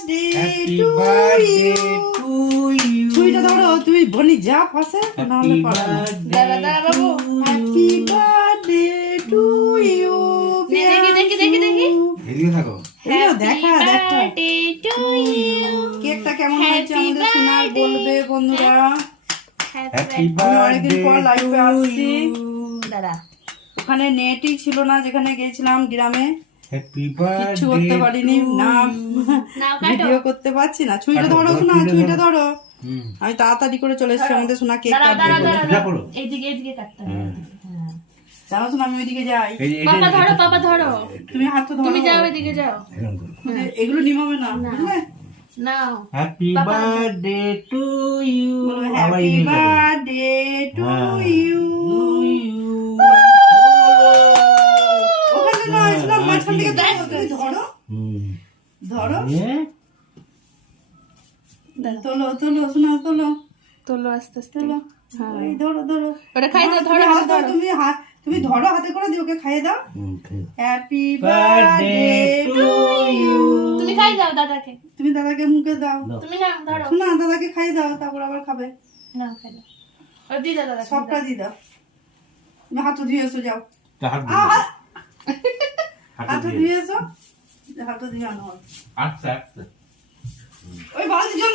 Birthday to you. ছুরিটা ধরো, তুই বনি যা পাশে, নাহলে পারবে না। দাঁড়া দাঁড়া বাবু, হ্যাপি বার্থডে টু ইউ। দেখি দেখি দেখি দেখি। এদিকে থাকো। দেখা দেখা বার্থডে টু ইউ। কেকটা কেমন হয়েছে আমাদের শোনার বলবে বন্ধুরা। হ্যাপি আমি বার্থডে অনেকদিন পর লাইভে আসছি। দাঁড়া। ওখানে নেটই ছিল না, যেখানে গেছিলাম গ্রামে, হ্যাপি কিচ্ছু বার্থডে করতে পারিনি না, নাও কাটো। ভিডিও করতে পারছি না। ছুরিটা কাটো, ধরো ধরো, শোনা, ছুরিটা ছুরিটা ধরো। ধরো। আমি তাড়াতাড়ি করে চলে এসেছি, আমাদের শোনা কেক দাঁড়া দাঁড়া কাটবে। দাঁড়া যা করো। এইদিকে এইদিকে কাটতে হবে। হ্যাঁ। জানো শোনা, আমি ওইদিকে যাই, এই যে পাপা ধরো, পাপা ধরো। তুমি হাত তো ধরো। তুমি যাও এদিকে যাও। এরকম করো। এগুলো নিমাবে না, বুঝলে? নাও। Happy birthday to you. Happy birthday to you. ওখানে নয়, শোনা, মাঝখান থেকে ধরো, তুমি ধরো, ধরো, তোলো তোলো শোনা, তোলো তোলো আস্তে আস্তে। তোলো, এই ধরো ধরো। ওটা খাই দাও, ধরো তুমি হাতে ধরো। তুমি ধরো হাতে করে দিয়ে ওকে খাইয়ে দাও। Happy birthday birthday to you. তুমি খাই দাও দাদাকে। তুমি দাদাকে মুখে দাও, তুমি না ধরো। শোনা, দাদাকে খাইয়ে দাও, তারপর আবার খাবে। না খাই দাও। ওই দি দাও দাদা। সবটা দিয়ে দাও। তুমি হাত ধুয়ে এসো, যাও, হাত হাত ধুয়ে এসো, হাত ধুয়ে আনো। আচ্ছা আচ্ছা। ওই বালতি জল